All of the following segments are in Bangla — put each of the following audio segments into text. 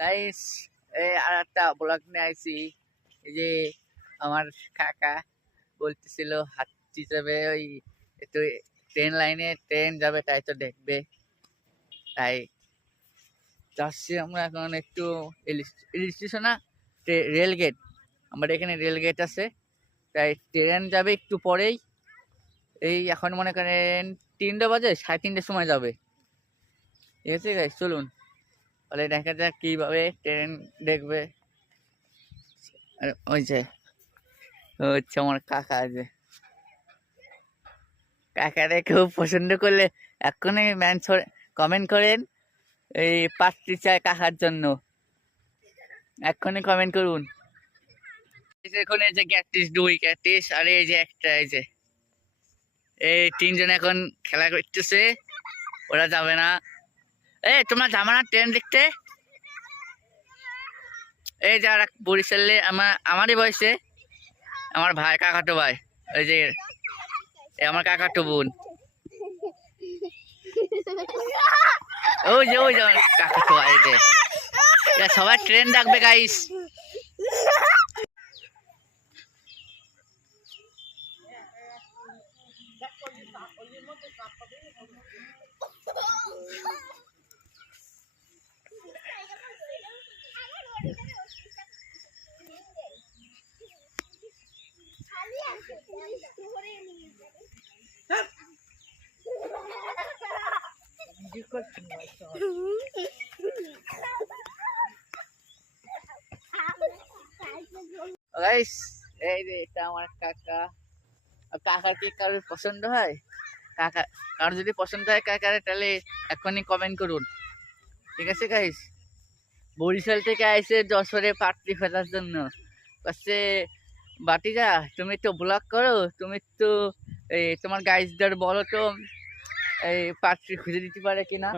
গাইস এই আর একটা ব্লগ নিয়ে আইছি। এই যে আমার কাকা বলতেছিল, হাঁটতে যাবে ওই একটু ট্রেন লাইনে ট্রেন যাবে, তাই তো দেখবে। তাই যাচ্ছি আমরা এখন একটু স্টেশন না রেল গেট আমাদের এখানে রেল গেট আছে। তাই ট্রেন যাবে একটু পরেই। এই এখন মনে করেন তিনটে বাজে, সাড়ে তিনটের সময় যাবে। ঠিক আছে চলুন। তাহলে দেখা যাক কীভাবে ট্রেন দেখবে। ওই যে হচ্ছে আমার কাকা আছে কাকারে কেউ পছন্দ করলে এখনই ম্যান কমেন্ট করেন এই পাত্রী চায় কাকার জন্য। এক্ষুনি কমেন্ট করুন। এখন এই যে ক্যাটিস দুই ক্যাটিস আর এই যে একটা, এই যে। এই তিনজন এখন খেলা করতেছে, ওরা যাবে না। এ, তোমরা যাবে ট্রেন দেখতে? এই যারা বরিশালে আমার, আমারই বয়সে। আমার ভাই, কাকাতো ভাই। ওই যে আমার কাকাতো বোন। ওই যে ওই যে কাকাতো ভাই যে। সবাই ট্রেন ডাকবে গাইস গাইস এই যে এটা আমার কাকা। কাকার কি কারোর পছন্দ হয়? কাকা, কারোর যদি পছন্দ হয় কাকার, তাহলে এখনই কমেন্ট করুন। ঠিক আছে গাইস বরিশাল থেকে আইসে যশোরে পাত্রী ফেলার জন্য। কাছে বাটিজা তুমি তো ব্লগ করো, তুমি তো তোমার গাইজদের বলো তো। এই পাত্রী খুঁজে দিতে পারে কিনা?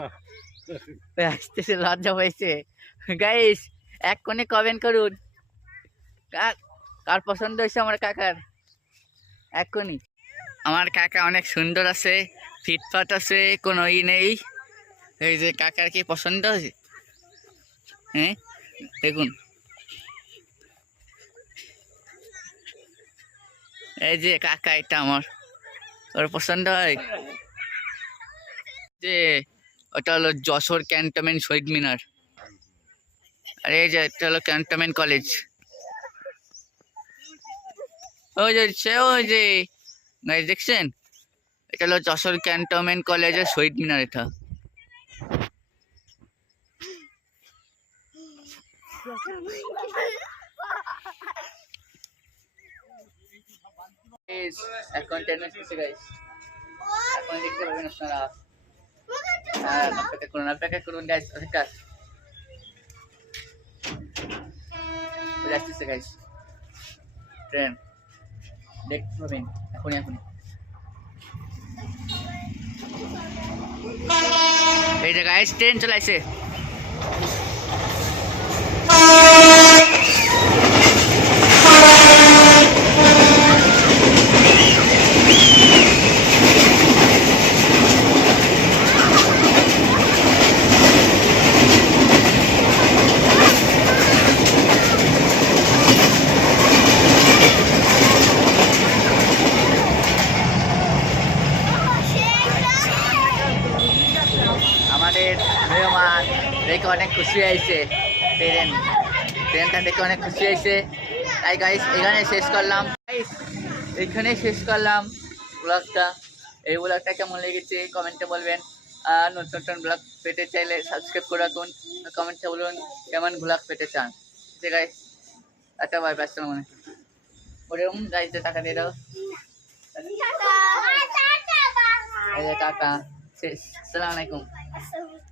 ওই আসতেছে লজ্জা পাইছে। গাইস এক্ষুনি কমেন্ট করুন। কার পছন্দ হয়েছে আমার কাকার? এক্ষুনি আমার কাকা অনেক সুন্দর আছে ফিটফাট আছে কোনো ই নেই। এই যে কাকার কি পছন্দ হয়েছে? হ্যাঁ দেখুন। এই যে কাকা এটা আমার। ওর পছন্দ হয়? যে ওটা হলো যশোর ক্যান্টনমেন্ট শহীদ মিনার। আর এই যে এটা হলো ক্যান্টনমেন্ট কলেজ। ওই যে, সে ওই যে গাইজ দেখছেন? এটা হলো যশোর ক্যান্টনমেন্ট কলেজের শহীদ মিনার এটা। এখন টেন মিনিট গাইস এখন দেখতে পাবেন আপনারা। হ্যাঁ অপেক্ষা করুন অপেক্ষা করুন গাইস অপেক্ষা চলে আসতেছে গাইস ট্রেন দেখতে পাবেন এখনই এখনই এই যে গাইস ট্রেন চলে আসছে আমাদের মেহমান দেখে অনেক খুশি হয়েছে। ট্রেন ট্রেনটা দেখে অনেক খুশি হয়েছে। তাই গাইস এখানে শেষ করলাম। গাইস এখানে শেষ করলাম ব্লগটা এই ব্লগটা কেমন লেগেছে কমেন্টে বলবেন। আর নতুন নতুন ব্লগ পেতে চাইলে সাবস্ক্রাইব করে রাখুন। কমেন্টে বলুন কেমন ব্লগ পেতে চান। ঠিক আছে গাইস একটা বাই বাই আসসালামু ওরকম গাইসদের টাকা দিয়ে দাও। টাটা শেষ। আসসালামু আলাইকুম।